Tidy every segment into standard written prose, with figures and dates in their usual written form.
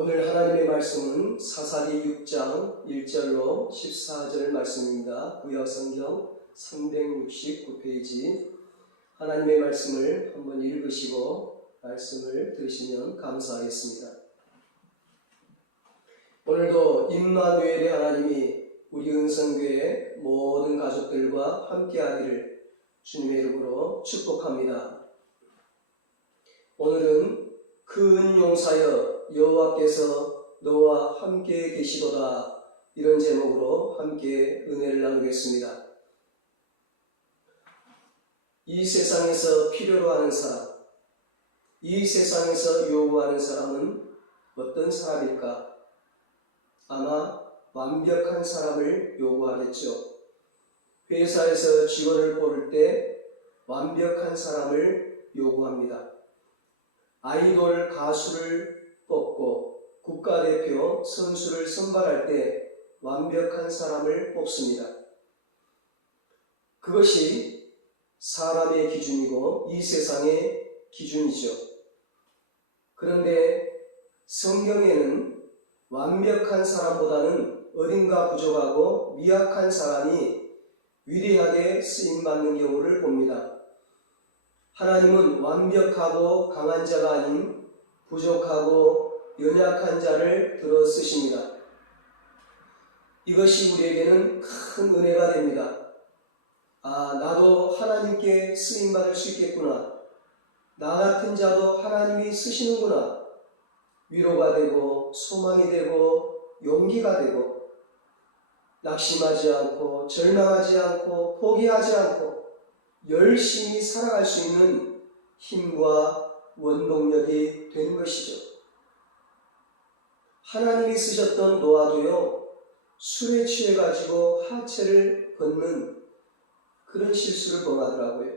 오늘 하나님의 말씀은 사사기 6장 1절로 14절 말씀입니다. 구약성경 369페이지 하나님의 말씀을 한번 읽으시고 말씀을 들으시면 감사하겠습니다. 오늘도 임마누엘의 하나님이 우리 은성교회 모든 가족들과 함께하기를 주님의 이름으로 축복합니다. 오늘은 큰 용사여 여호와께서 너와 함께 계시도다, 이런 제목으로 함께 은혜를 나누겠습니다. 이 세상에서 필요로 하는 사람, 이 세상에서 요구하는 사람은 어떤 사람일까? 아마 완벽한 사람을 요구하겠죠. 회사에서 직원을 고를 때 완벽한 사람을 요구합니다. 아이돌 가수를 뽑고 국가대표 선수를 선발할 때 완벽한 사람을 뽑습니다. 그것이 사람의 기준이고 이 세상의 기준이죠. 그런데 성경에는 완벽한 사람보다는 어딘가 부족하고 미약한 사람이 위대하게 쓰임받는 경우를 봅니다. 하나님은 완벽하고 강한 자가 아닌 부족하고 연약한 자를 들어 쓰십니다. 이것이 우리에게는 큰 은혜가 됩니다. 나도 하나님께 쓰임받을 수 있겠구나. 나 같은 자도 하나님이 쓰시는구나. 위로가 되고 소망이 되고 용기가 되고 낙심하지 않고 절망하지 않고 포기하지 않고 열심히 살아갈 수 있는 힘과 원동력이 된 것이죠. 하나님이 쓰셨던 노아도요, 술에 취해가지고 하체를 걷는 그런 실수를 범하더라고요.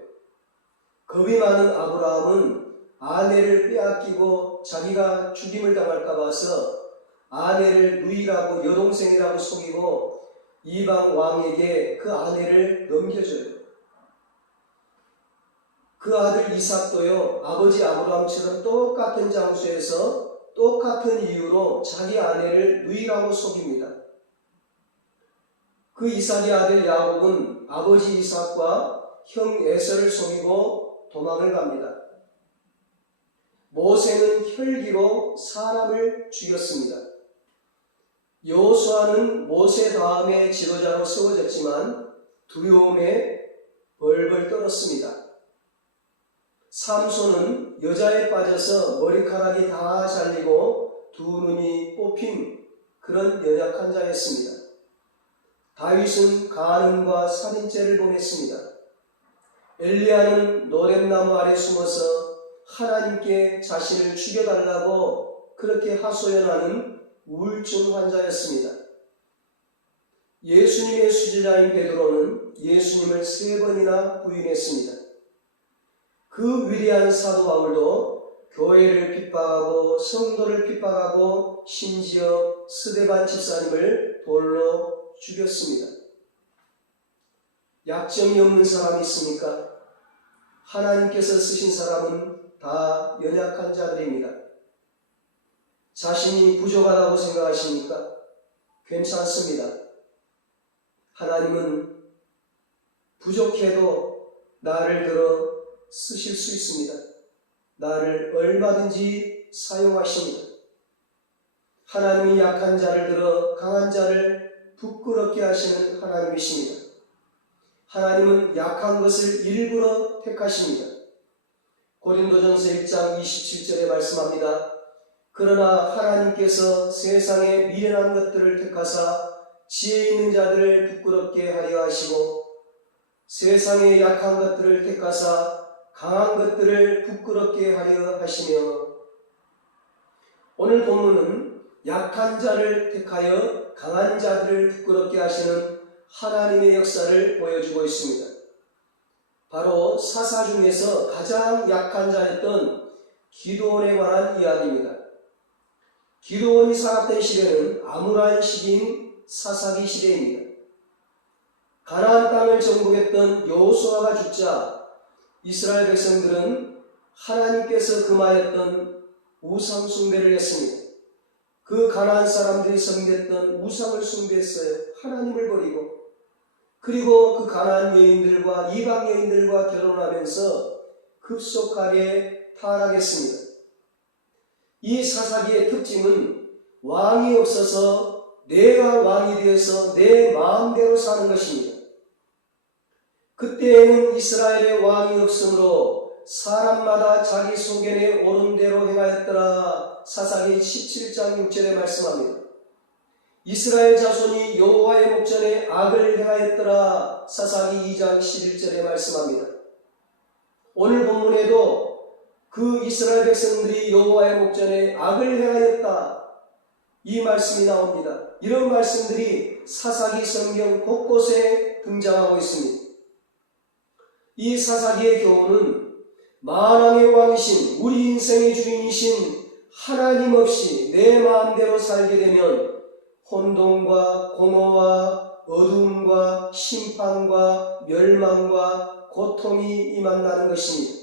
겁이 많은 아브라함은 아내를 빼앗기고 자기가 죽임을 당할까 봐서 아내를 누이라고 여동생이라고 속이고 이방 왕에게 그 아내를 넘겨줘요. 그 아들 이삭도요, 아버지 아브라함처럼 똑같은 장소에서 똑같은 이유로 자기 아내를 누이라고 속입니다. 그 이삭의 아들 야곱은 아버지 이삭과 형 에서를 속이고 도망을 갑니다. 모세는 혈기로 사람을 죽였습니다. 여호수아는 모세 다음에 지도자로 세워졌지만 두려움에 벌벌 떨었습니다. 삼손은 여자에 빠져서 머리카락이 다 잘리고 두 눈이 뽑힌 그런 연약한 자였습니다. 다윗은 가늠과 살인죄를 범했습니다. 엘리야는 노랫나무 아래 숨어서 하나님께 자신을 죽여달라고 그렇게 하소연하는 우울증 환자였습니다. 예수님의 수제자인 베드로는 예수님을 3번이나 부인했습니다. 그 위대한 사도 바울도 교회를 핍박하고 성도를 핍박하고 심지어 스데반 집사님을 돌로 죽였습니다. 약점이 없는 사람이 있습니까? 하나님께서 쓰신 사람은 다 연약한 자들입니다. 자신이 부족하다고 생각하십니까? 괜찮습니다. 하나님은 부족해도 나를 들어 쓰실 수 있습니다. 나를 얼마든지 사용하십니다. 하나님이 약한 자를 들어 강한 자를 부끄럽게 하시는 하나님이십니다. 하나님은 약한 것을 일부러 택하십니다. 고린도전서 1장 27절에 말씀합니다. 그러나 하나님께서 세상에 미련한 것들을 택하사 지혜 있는 자들을 부끄럽게 하려 하시고 세상에 약한 것들을 택하사 강한 것들을 부끄럽게 하려 하시며, 오늘 본문은 약한 자를 택하여 강한 자들을 부끄럽게 하시는 하나님의 역사를 보여주고 있습니다. 바로 사사 중에서 가장 약한 자였던 기드온에 관한 이야기입니다. 기드온이 살았던 시대는 아무란 시기인 사사기 시대입니다. 가나안 땅을 정복했던 여호수아가 죽자 이스라엘 백성들은 하나님께서 금하였던 우상 숭배를 했습니다. 그 가나안 사람들이 섬겼던 우상을 숭배했어요. 하나님을 버리고. 그리고 그 가나안 여인들과 이방 여인들과 결혼하면서 급속하게 타락했습니다. 이 사사기의 특징은 왕이 없어서 내가 왕이 되어서 내 마음대로 사는 것입니다. 그때에는 이스라엘의 왕이 없으므로 사람마다 자기 소견에 옳은 대로 행하였더라. 사사기 17장 6절에 말씀합니다. 이스라엘 자손이 여호와의 목전에 악을 행하였더라. 사사기 2장 11절에 말씀합니다. 오늘 본문에도 그 이스라엘 백성들이 여호와의 목전에 악을 행하였다. 이 말씀이 나옵니다. 이런 말씀들이 사사기 성경 곳곳에 등장하고 있습니다. 이 사사기의 교훈은 만왕의 왕이신 우리 인생의 주인이신 하나님 없이 내 마음대로 살게 되면 혼돈과 공허와 어두움과 심판과 멸망과 고통이 임한다는 것입니다.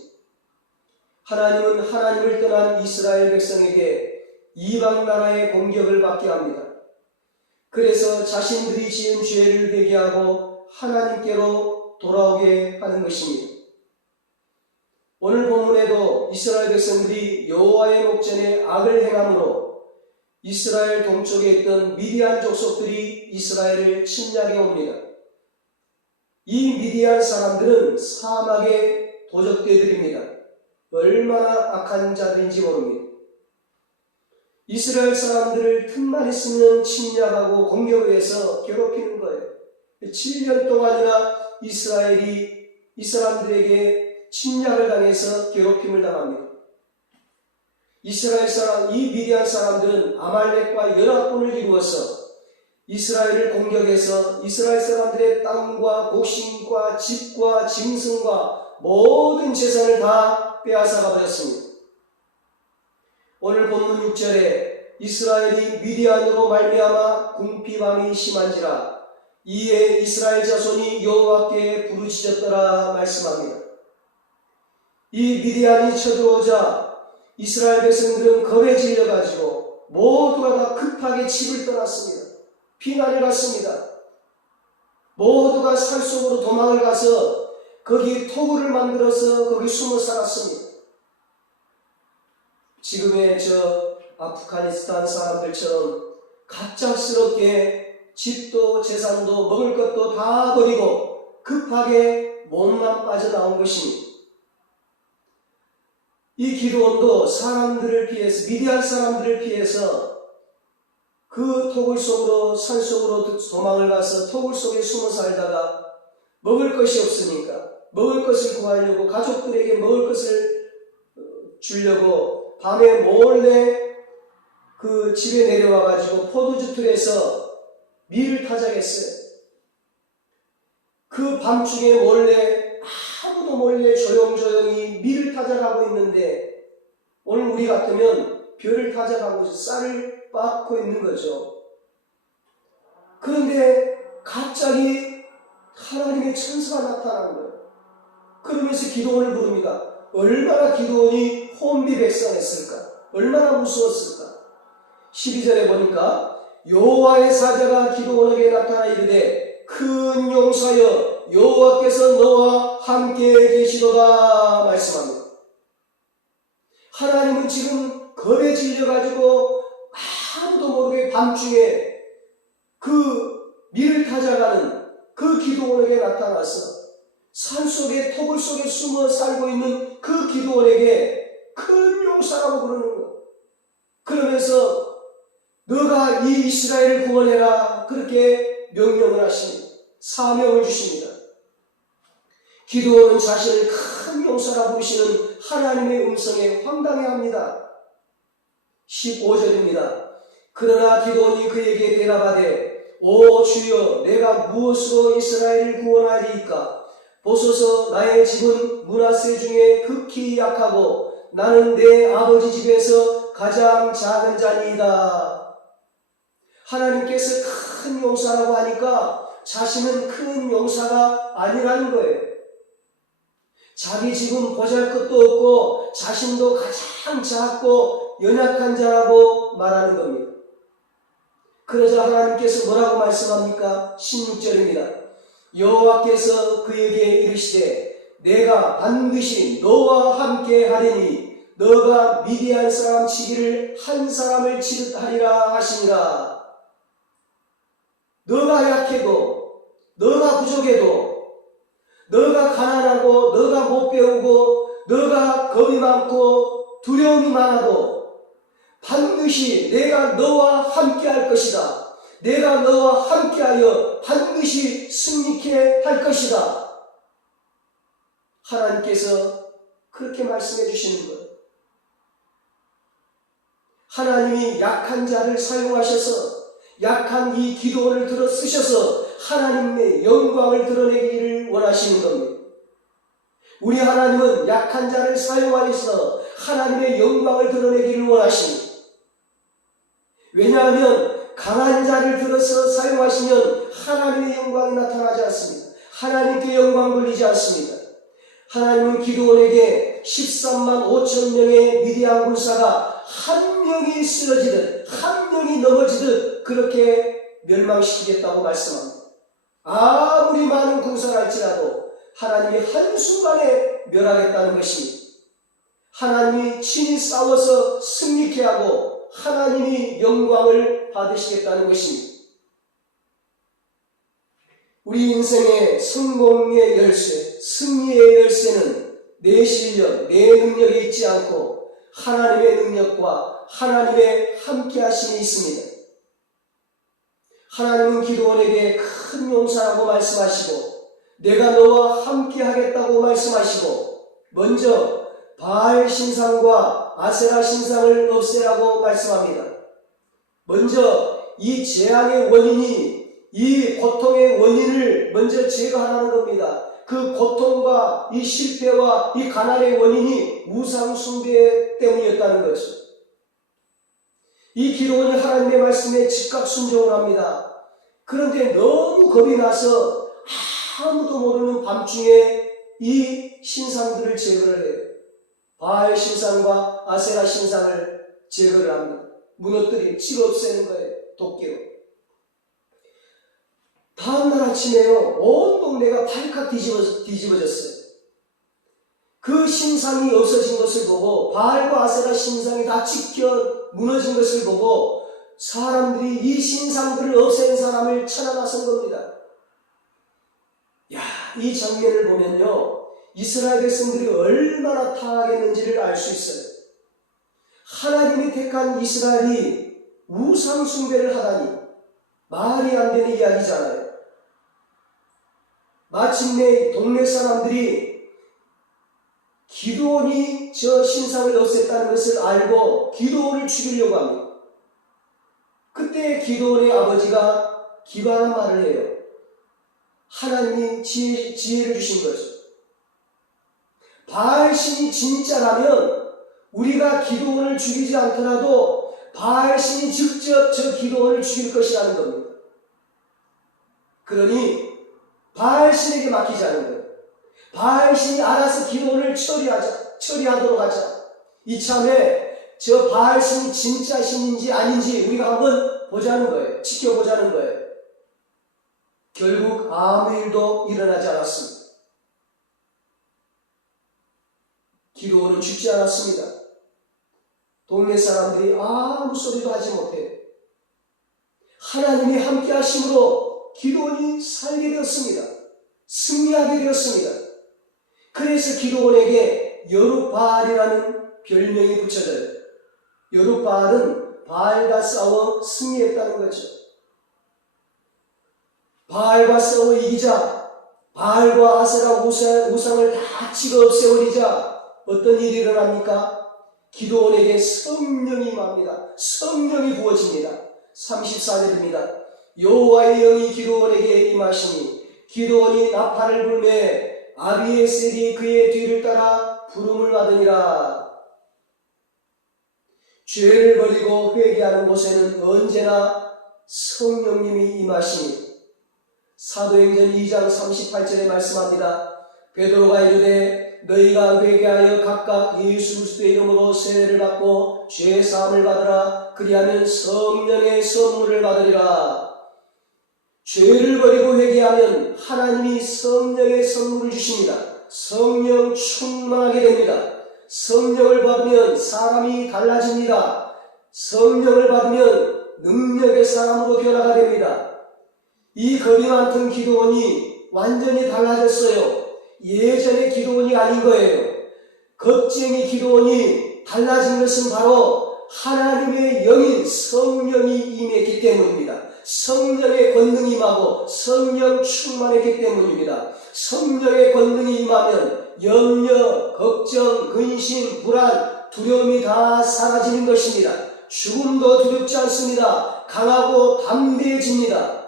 하나님은 하나님을 떠난 이스라엘 백성에게 이방 나라의 공격을 받게 합니다. 그래서 자신들이 지은 죄를 회개하고 하나님께로 돌아오게 하는 것입니다. 오늘 본문에도 이스라엘 백성들이 여호와의 목전에 악을 행함으로 이스라엘 동쪽에 있던 미디안 족속들이 이스라엘을 침략해 옵니다. 이 미디안 사람들은 사막의 도적떼들입니다. 얼마나 악한 자들인지 모릅니다. 이스라엘 사람들을 틈만 있으면 침략하고 공격을 해서 괴롭히는 거예요. 7년 동안이나 이스라엘이 이 사람들에게 침략을 당해서 괴롭힘을 당합니다. 이 미디안 사람들은 아말렉과 연합군을 이루어서 이스라엘을 공격해서 이스라엘 사람들의 땅과 곡식과 집과 짐승과 모든 재산을 다 빼앗아가 버렸습니다. 오늘 본문 6절에 이스라엘이 미디안으로 말미암아 궁핍함이 심한지라 이에 이스라엘 자손이 여호와께 부르짖었더라 말씀합니다. 이 미디안이 쳐들어오자 이스라엘 백성들은 겁에 질려가지고 모두가 다 급하게 집을 떠났습니다. 피난을 갔습니다. 모두가 산속으로 도망을 가서 거기 토굴을 만들어서 거기 숨어 살았습니다. 지금의 아프가니스탄 사람들처럼 갑작스럽게 집도 재산도 먹을 것도 다 버리고 급하게 몸만 빠져나온 것입니다. 이 기드온도 사람들을 피해서 미디안 사람들을 피해서 그 토굴 속으로 산속으로 도망을 가서 토굴 속에 숨어 살다가 먹을 것이 없으니까 먹을 것을 구하려고 가족들에게 먹을 것을 주려고 밤에 몰래 그 집에 내려와 가지고 포도주 틀에서 밀을 타작했어요. 그 밤중에 아무도 몰래 조용조용히 밀을 타작하고 있는데 오늘 우리 같으면 벼를 타작하고 쌀을 빻고 있는 거죠. 그런데 갑자기 하나님의 천사가 나타난 거예요. 그러면서 기드온을 부릅니다. 얼마나 기드온이 혼비백산했을까? 얼마나 무서웠을까? 12절에 보니까 여호와의 사자가 기드온에게 나타나 이르되 큰 용사여 여호와께서 너와 함께 계시도다 말씀합니다. 하나님은 지금 겁에 질려가지고 아무도 모르게 밤중에 그 밀을 타작하는 그 기드온에게 나타나서 산속에 토굴 속에 숨어 살고 있는 그 기드온에게 큰 용사라고 부르는 거예요. 그러면서 너가 이 이스라엘을 구원해라 그렇게 명령을 하십니다. 사명을 주십니다. 기드온은 자신을 큰 용사라 부르시는 하나님의 음성에 황당해합니다. 15절입니다. 그러나 기드온이 그에게 대답하되 오 주여 내가 무엇으로 이스라엘을 구원하리이까? 보소서 나의 집은 므낫세 중에 극히 약하고 나는 내 아버지 집에서 가장 작은 자니이다. 하나님께서 큰 용사라고 하니까 자신은 큰 용사가 아니라는 거예요. 자기 집은 보잘것도 없고 자신도 가장 작고 연약한 자라고 말하는 겁니다. 그러자 하나님께서 뭐라고 말씀합니까? 16절입니다. 여호와께서 그에게 이르시되 내가 반드시 너와 함께 하리니 너가 미디안 사람 치기를 한 사람을 치듯 하리라 하시니라. 너가 약해도, 너가 부족해도, 너가 가난하고, 너가 못 배우고, 너가 겁이 많고 두려움이 많아도 반드시 내가 너와 함께 할 것이다. 내가 너와 함께하여 반드시 승리케 할 것이다. 하나님께서 그렇게 말씀해 주시는 것. 하나님이 약한 자를 사용하셔서 약한 이 기도원을 들어 쓰셔서 하나님의 영광을 드러내기를 원하시는 겁니다. 우리 하나님은 약한 자를 사용하여서 하나님의 영광을 드러내기를 원하십니다. 왜냐하면 강한 자를 들어서 사용하시면 하나님의 영광이 나타나지 않습니다. 하나님께 영광 돌리지 않습니다. 하나님은 기드온에게 13만 5천 명의 미디안 군사가 한 명이 쓰러지듯 한 명이 넘어지듯 그렇게 멸망시키겠다고 말씀합니다. 아무리 많은 군사가 할지라도 하나님이 한순간에 멸하겠다는 것입니다. 하나님이 친히 싸워서 승리케 하고 하나님이 영광을 받으시겠다는 것입니다. 우리 인생의 성공의 열쇠, 승리의 열쇠는 내 실력, 내 능력에 있지 않고 하나님의 능력과 하나님의 함께 하심이 있습니다. 하나님은 기드온에게 큰 용사라고 말씀하시고 내가 너와 함께 하겠다고 말씀하시고 먼저 바알 신상과 아세라 신상을 없애라고 말씀합니다. 먼저 이 재앙의 원인이 이 고통의 원인을 먼저 제거하라는 겁니다. 그 고통과 이 실패와 이 가난의 원인이 우상 숭배 때문이었다는 거죠. 이 기드온이 하나님의 말씀에 즉각 순종을 합니다. 그런데 너무 겁이 나서 아무도 모르는 밤중에 이 신상들을 제거를 해요. 바알 신상과 아세라 신상을 제거를 합니다. 무너뜨리고 치고 없애는 거예요. 도끼로. 다음날 아침에요. 온 동네가 발칵 뒤집어졌어요. 그 신상이 없어진 것을 보고 바알과 아세라 신상이 다 지켜 무너진 것을 보고 사람들이 이 신상들을 없앤 사람을 찾아 나선 겁니다. 야, 이 장면을 보면요. 이스라엘 백성들이 얼마나 타락했는지를 알 수 있어요. 하나님이 택한 이스라엘이 우상 숭배를 하다니 말이 안 되는 이야기잖아요. 마침내 동네 사람들이 기드온이 저 신상을 없앴다는 것을 알고 기드온을 죽이려고 합니다. 그때 기드온의 아버지가 기발한 말을 해요. 하나님이 지혜를 주신 거죠. 바알신이 진짜라면 우리가 기드온을 죽이지 않더라도 바알신이 직접 저 기드온을 죽일 것이라는 겁니다. 그러니 바알신에게 맡기자는 거예요. 바알신이 알아서 기드온을 처리하도록 하자. 이참에 저 바알신이 진짜 신인지 아닌지 우리가 한번 보자는 거예요. 지켜보자는 거예요. 결국 아무 일도 일어나지 않았습니다. 기드온은 죽지 않았습니다. 동네 사람들이 아무 소리도 하지 못해요. 하나님이 함께 하심으로 기드온이 살게 되었습니다. 승리하게 되었습니다. 그래서 기드온에게 여룹바알이라는 별명이 붙여져요. 여룹바알은 바알과 싸워 승리했다는 거죠. 바알과 싸워 이기자, 바알과 아세라 우상을 다 치고 없애버리자 어떤 일이 일어납니까? 기드온에게 성령이 임합니다. 성령이 부어집니다. 34절입니다. 여호와의 영이 기드온에게 임하시니 기드온이 나팔을 불매 아비에셀이 그의 뒤를 따라 부름을 받으니라. 죄를 버리고 회개하는 곳에는 언제나 성령님이 임하시니 사도행전 2장 38절에 말씀합니다. 베드로가 이르되 너희가 회개하여 각각 예수 그리스도의 이름으로 세례를 받고 죄 사함을 받으라. 그리하면 성령의 선물을 받으리라. 죄를 버리고 회개하면 하나님이 성령의 선물을 주십니다. 성령 충만하게 됩니다. 성령을 받으면 사람이 달라집니다. 성령을 받으면 능력의 사람으로 변화가 됩니다. 이 겁이 많던 기도원이 완전히 달라졌어요. 예전의 기도원이 아닌 거예요. 겁쟁이 기도원이 달라진 것은 바로 하나님의 영인 성령이 임했기 때문입니다. 성령의 권능이 임하고 성령 충만했기 때문입니다. 성령의 권능이 임하면 염려, 걱정, 근심, 불안, 두려움이 다 사라지는 것입니다. 죽음도 두렵지 않습니다. 강하고 담대해집니다.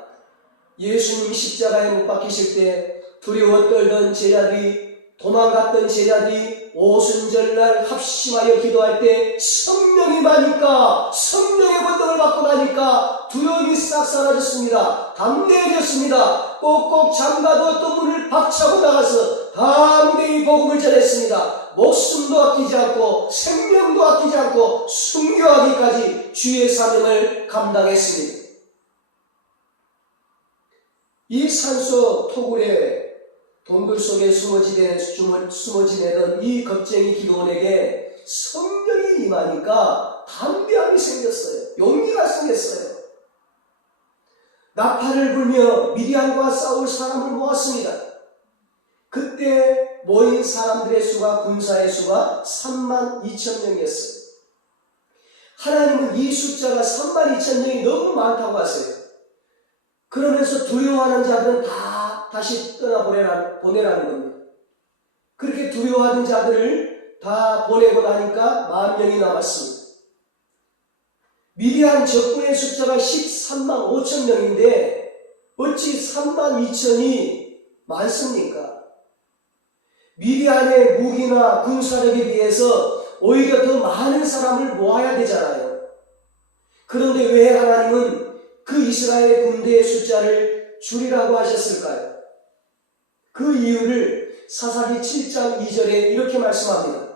예수님 십자가에 못 박히실 때 두려워 떨던 제자들이, 도망갔던 제자들이 오순절날 합심하여 기도할 때 성령이 임하니까, 성령의 권능을 받고 나니까 두려움이 싹 사라졌습니다. 담대해졌습니다. 꼭꼭 잠가두었던 문을 박차고 나가서 담대히 복음을 전했습니다. 목숨도 아끼지 않고 생명도 아끼지 않고 순교하기까지 주의 사명을 감당했습니다. 이 산소 토굴에 동굴 속에 숨어 지내던 이 겁쟁이 기도원에게 성령이 임하니까 담대함이 생겼어요. 용기가 생겼어요. 나팔을 불며 미디안과 싸울 사람을 모았습니다. 그때 모인 사람들의 수가, 군사의 수가 32,000명이었어요. 하나님은 이 숫자가 32,000명이 너무 많다고 하세요. 그러면서 두려워하는 자들은 다 다시 보내라는 겁니다. 그렇게 두려워하는 자들을 다 보내고 나니까 10,000명이 남았습니다. 미디안 적군의 숫자가 13만 5천 명인데 어찌 32,000이 많습니까? 미디안의 무기나 군사력에 비해서 오히려 더 많은 사람을 모아야 되잖아요. 그런데 왜 하나님은 그 이스라엘 군대의 숫자를 줄이라고 하셨을까요? 그 이유를 사사기 7장 2절에 이렇게 말씀합니다.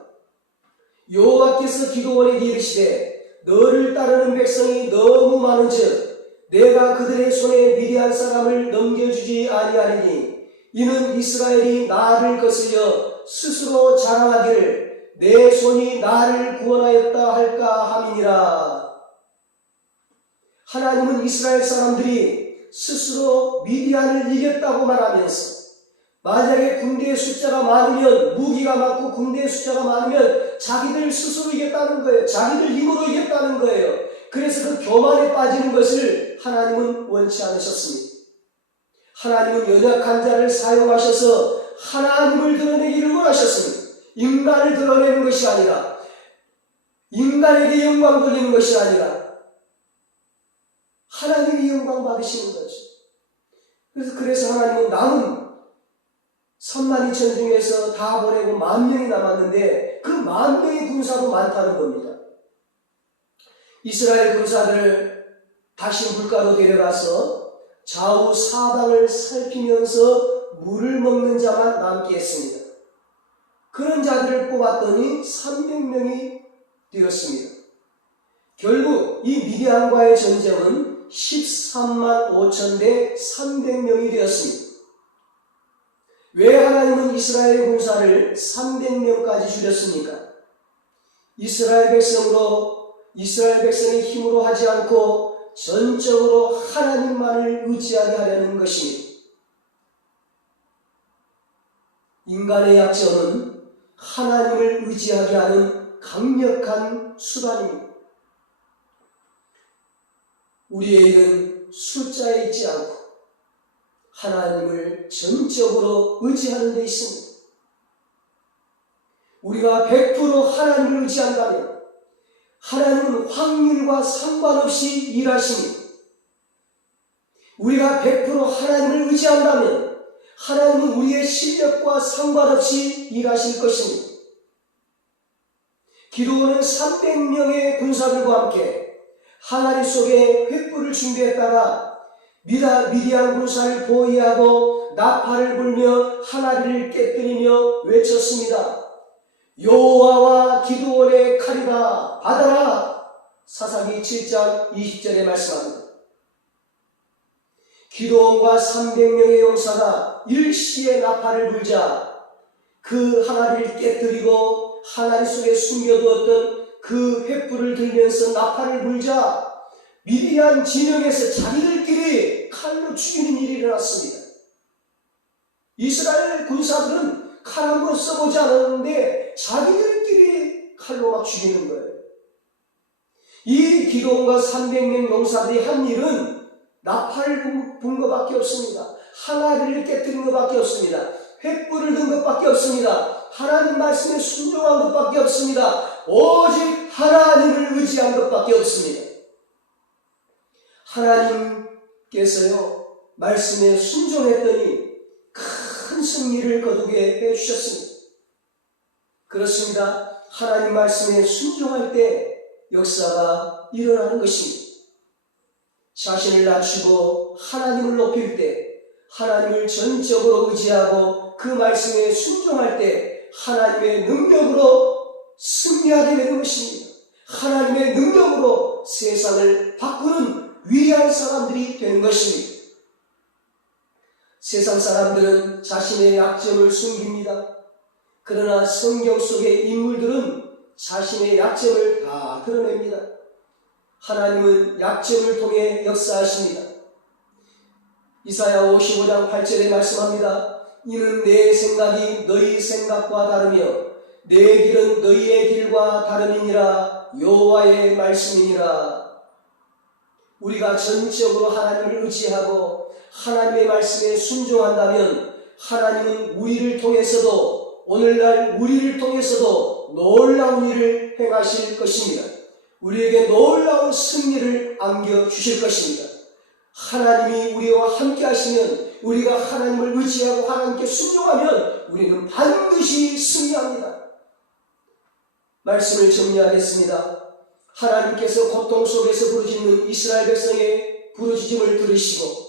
여호와께서 기도원에게 이르시되 너를 따르는 백성이 너무 많은즉 내가 그들의 손에 미디안 사람을 넘겨주지 아니하리니 이는 이스라엘이 나를 거슬려 스스로 자랑하기를 내 손이 나를 구원하였다 할까 함이니라. 하나님은 이스라엘 사람들이 스스로 미디안을 이겼다고 말하면서 만약에 군대의 숫자가 많으면, 무기가 많고 군대의 숫자가 많으면 자기들 스스로 이겼다는 거예요. 자기들 힘으로 이겼다는 거예요. 그래서 그 교만에 빠지는 것을 하나님은 원치 않으셨습니다. 하나님은 연약한 자를 사용하셔서 하나님을 드러내기를 원하셨습니다. 인간을 드러내는 것이 아니라, 인간에게 영광 돌리는 것이 아니라 하나님이 영광 받으시는 거죠. 그래서 하나님은 남은 32,000 중에서 다 보내고 10,000명이 남았는데 그 10,000명의 군사도 많다는 겁니다. 이스라엘 군사들을 다시 물가로 데려가서 좌우 사방을 살피면서 물을 먹는 자만 남게 했습니다. 그런 자들을 뽑았더니 300명이 되었습니다. 결국 이 미디안과의 전쟁은 13만 5천 대 300명이 되었습니다. 왜 하나님은 이스라엘 군사를 300명까지 줄였습니까? 이스라엘 백성의 힘으로 하지 않고 전적으로 하나님만을 의지하게 하려는 것입니다. 인간의 약점은 하나님을 의지하게 하는 강력한 수단입니다. 우리에게는 숫자에 있지 않고 하나님을 전적으로 의지하는 데 있습니다. 우리가 100% 하나님을 의지한다면 하나님은 확률과 상관없이 일하십니다. 우리가 100% 하나님을 의지한다면 하나님은 우리의 실력과 상관없이 일하실 것입니다. 기도원은 300명의 군사들과 함께 항아리 속에 횃불을 준비했다가 미디안 군사를 포위하고 나팔을 불며 하나리를 깨뜨리며 외쳤습니다. 여호와와 기드온의 칼이다 받아라. 사사기 7장 20절에 말씀합니다. 기드온과 300명의 용사가 일시에 나팔을 불자 그 하나리를 깨뜨리고 하나리 속에 숨겨두었던 그 횃불을 들면서 나팔을 불자 미디안 진영에서 자기들끼리 칼로 죽이는 일이 일어났습니다. 이스라엘 군사들은 칼 한 번 써보지 않았는데 자기들끼리 칼로 막 죽이는 거예요. 이 기드온과 300명 용사들이 한 일은 나팔을 분 것밖에 없습니다. 하나리를 깨뜨린 것밖에 없습니다. 횃불을 든 것밖에 없습니다. 하나님 말씀에 순종한 것밖에 없습니다. 오직 하나님을 의지한 것밖에 없습니다. 하나님께서요 말씀에 순종했더니 큰 승리를 거두게 해주셨습니다. 그렇습니다. 하나님 말씀에 순종할 때 역사가 일어나는 것입니다. 자신을 낮추고 하나님을 높일 때, 하나님을 전적으로 의지하고 그 말씀에 순종할 때 하나님의 능력으로 승리하게 되는 것입니다. 하나님의 능력으로 세상을 바꾸는 위대한 사람들이 되는 것입니다. 세상 사람들은 자신의 약점을 숨깁니다. 그러나 성경 속의 인물들은 자신의 약점을 다 드러냅니다. 하나님은 약점을 통해 역사하십니다. 이사야 55장 8절에 말씀합니다. 이는 내 생각이 너희 생각과 다르며 내 길은 너희의 길과 다름이니라. 여호와의 말씀이니라. 우리가 전적으로 하나님을 의지하고 하나님의 말씀에 순종한다면 하나님은 우리를 통해서도 오늘날 우리를 통해서도 놀라운 일을 행하실 것입니다. 우리에게 놀라운 승리를 안겨주실 것입니다. 하나님이 우리와 함께 하시면 우리가 하나님을 의지하고 하나님께 순종하면 우리는 반드시 승리합니다. 말씀을 정리하겠습니다. 하나님께서 고통 속에서 부르짖는 이스라엘 백성의 부르짖음을 들으시고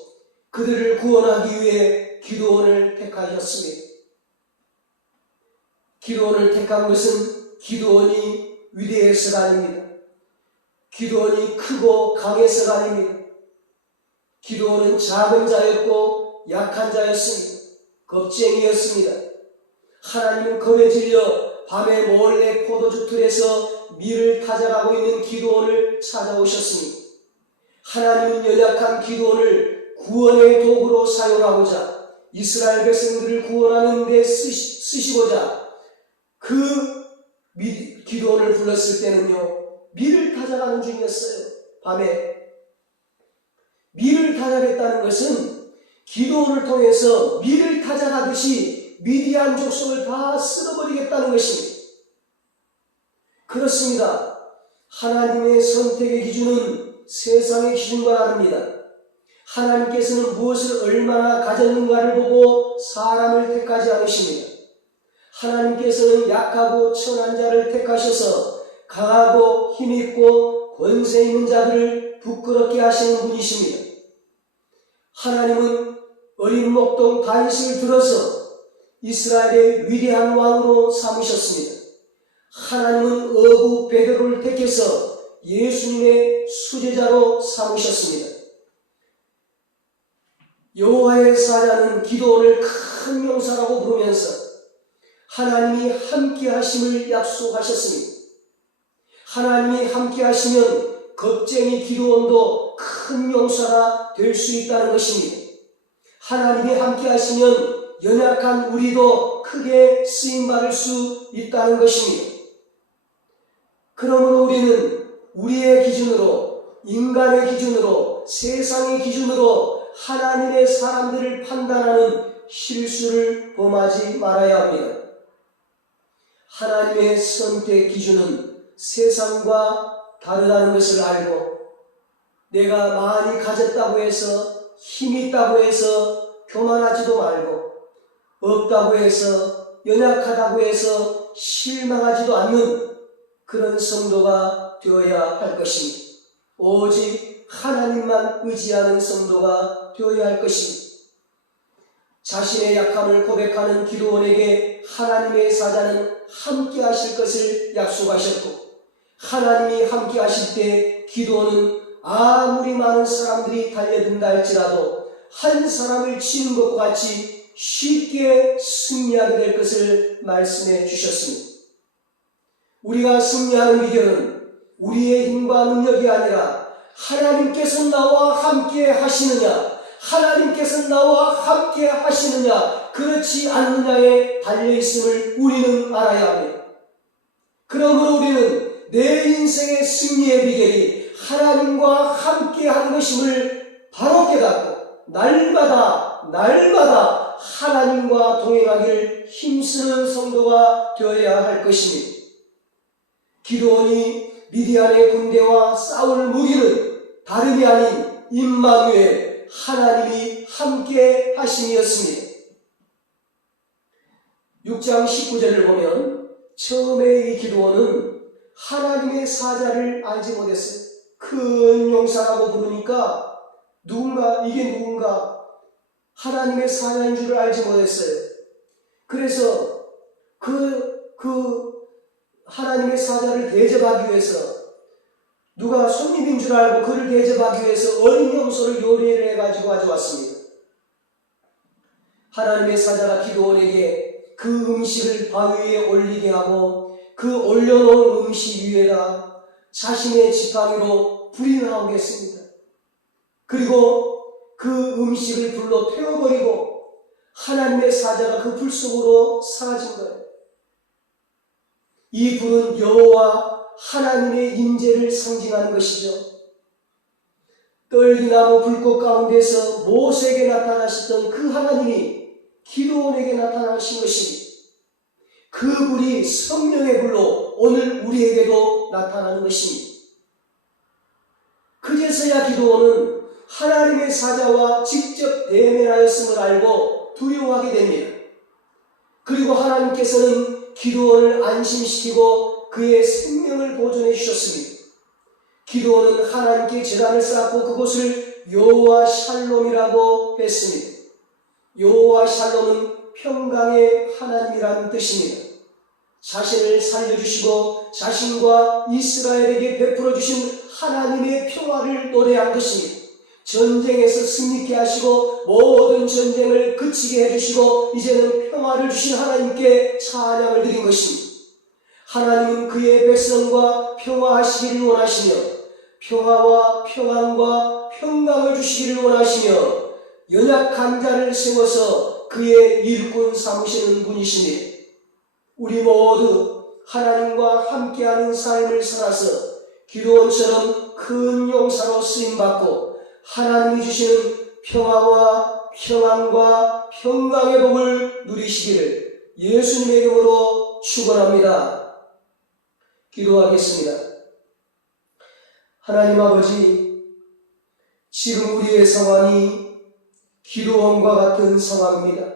그들을 구원하기 위해 기드온을 택하셨습니다. 기드온을 택한 것은 기드온이 위대해서가 아닙니다. 기드온이 크고 강해서가 아닙니다. 기드온은 작은 자였고 약한 자였습니다. 겁쟁이였습니다. 하나님은 겁에 질려 밤에 몰래 포도주 틀에서 밀을 타작하고 있는 기드온을 찾아오셨습니다. 하나님은 연약한 기드온을 구원의 도구로 사용하고자 이스라엘 백성들을 구원하는 데 쓰시고자 그 기드온을 불렀을 때는요 밀을 타작하는 중이었어요. 밤에 밀을 타작했다는 것은 기드온을 통해서 밀을 타작하듯이 미디안 족속을 다 쓸어버리겠다는 것입니다. 그렇습니다. 하나님의 선택의 기준은 세상의 기준과 다릅니다. 하나님께서는 무엇을 얼마나 가졌는가를 보고 사람을 택하지 않으십니다. 하나님께서는 약하고 천한 자를 택하셔서 강하고 힘있고 권세 있는 자들을 부끄럽게 하시는 분이십니다. 하나님은 어린 목동 다윗을 들어서 이스라엘의 위대한 왕으로 삼으셨습니다. 하나님은 어부 베드로를 택해서 예수님의 수제자로 삼으셨습니다. 여호와의 사자는 기드온을 큰 용사라고 부르면서 하나님이 함께 하심을 약속하셨습니다. 하나님이 함께 하시면 겁쟁이 기드온도 큰 용사가 될 수 있다는 것입니다. 하나님이 함께 하시면 연약한 우리도 크게 쓰임받을 수 있다는 것입니다. 그러므로 우리는 우리의 기준으로, 인간의 기준으로, 세상의 기준으로 하나님의 사람들을 판단하는 실수를 범하지 말아야 합니다. 하나님의 선택 기준은 세상과 다르다는 것을 알고 내가 많이 가졌다고 해서 힘이 있다고 해서 교만하지도 말고 없다고 해서 연약하다고 해서 실망하지도 않는 그런 성도가 되어야 할 것입니다. 오직 하나님만 의지하는 성도가 되어야 할 것입니다. 자신의 약함을 고백하는 기드온에게 하나님의 사자는 함께 하실 것을 약속하셨고, 하나님이 함께 하실 때 기드온은 아무리 많은 사람들이 달려든다 할지라도 한 사람을 치는 것과 같이 쉽게 승리하게 될 것을 말씀해 주셨습니다. 우리가 승리하는 비결은 우리의 힘과 능력이 아니라 하나님께서 나와 함께 하시느냐, 하나님께서 나와 함께 하시느냐, 그렇지 않느냐에 달려있음을 우리는 알아야 합니다. 그러므로 우리는 내 인생의 승리의 비결이 하나님과 함께 하는 것임을 바로 깨닫고 날마다 하나님과 동행하기를 힘쓰는 성도가 되어야 할 것입니다. 기드온이 미디안의 군대와 싸울 무기는 다름이 아닌 임마누엘, 하나님이 함께 하심이었습니다. 6장 19절을 보면 처음에 이 기드온은 하나님의 사자를 알지 못했어요. 큰 용사라고 부르니까 이게 누군가 하나님의 사자인 줄을 알지 못했어요. 그래서 그 하나님의 사자를 대접하기 위해서 누가 손님인 줄 알고 그를 대접하기 위해서 어린 염소를 요리를 해가지고 가져왔습니다. 하나님의 사자가 기드온에게 그 음식을 바위 위에 올리게 하고 그 올려놓은 음식 위에다 자신의 지팡이로 불이 나오게 했습니다. 그리고 그 음식을 불로 태워버리고 하나님의 사자가 그 불 속으로 사라진 거예요. 이 불은 여호와 하나님의 임재를 상징하는 것이죠. 떨기나무 불꽃 가운데서 모세에게 나타나셨던 그 하나님이 기드온에게 나타나신 것입니다. 그 불이 성령의 불로 오늘 우리에게도 나타나는 것입니다. 그제서야 기드온은 하나님의 사자와 직접 대면하였음을 알고 두려워하게 됩니다. 그리고 하나님께서는 기드온을 안심시키고 그의 생명을 보존해 주셨습니다. 기드온은 하나님께 제단을 쌓고 그곳을 여호와 샬롬이라고 했습니다. 여호와 샬롬은 평강의 하나님이라는 뜻입니다. 자신을 살려주시고 자신과 이스라엘에게 베풀어 주신 하나님의 평화를 노래한 것입니다. 전쟁에서 승리케 하시고 모든 전쟁을 그치게 해주시고 이제는 평화를 주신 하나님께 찬양을 드린 것입니다. 하나님은 그의 백성과 평화하시기를 원하시며 평화와 평안과 평강을 주시기를 원하시며 연약한 자를 세워서 그의 일꾼 삼으시는 분이십니다. 우리 모두 하나님과 함께하는 삶을 살아서 기드온처럼 큰 용사로 쓰임받고 하나님이 주시는 평화와 평안과 평강의 복을 누리시기를 예수님의 이름으로 축원합니다. 기도하겠습니다. 하나님 아버지, 지금 우리의 상황이 기드온과 같은 상황입니다.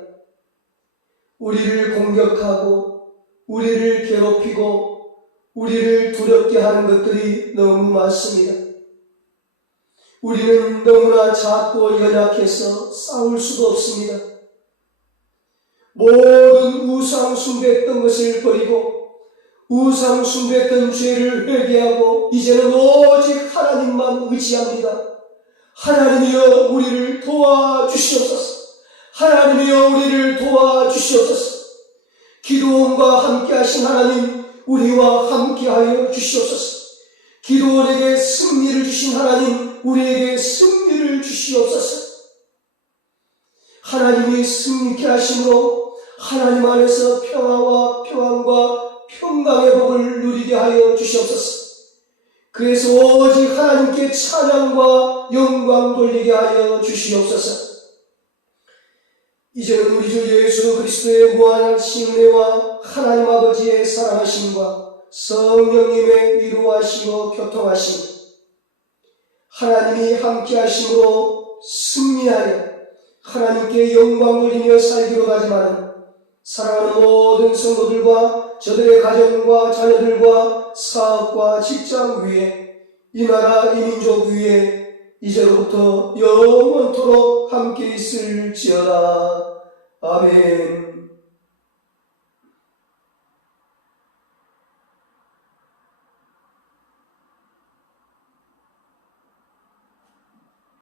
우리를 공격하고 우리를 괴롭히고 우리를 두렵게 하는 것들이 너무 많습니다. 우리는 너무나 작고 연약해서 싸울 수도 없습니다. 모든 우상 숭배했던 것을 버리고 우상 숭배했던 죄를 회개하고 이제는 오직 하나님만 의지합니다. 하나님이여 우리를 도와주시옵소서. 하나님이여 우리를 도와주시옵소서. 기드온과 함께하신 하나님, 우리와 함께하여 주시옵소서. 기드온에게 승리를 주신 하나님, 우리에게 승리를 주시옵소서. 하나님이 승리케 하심으로 하나님 안에서 평화와 평안과 평강의 복을 누리게 하여 주시옵소서. 그래서 오직 하나님께 찬양과 영광 돌리게 하여 주시옵소서. 이제는 우리 주 예수 그리스도의 무한하신 은혜와 하나님 아버지의 사랑하심과 성령님의 위로하시고 교통하심, 하나님이 함께하심으로 승리하여 하나님께 영광 돌리며 살기로 다짐하는 사랑하는 모든 성도들과 저들의 가정과 자녀들과 사업과 직장 위에 이 나라 이 민족 위에 이제로부터 영원토록 함께 있을지어다. 아멘.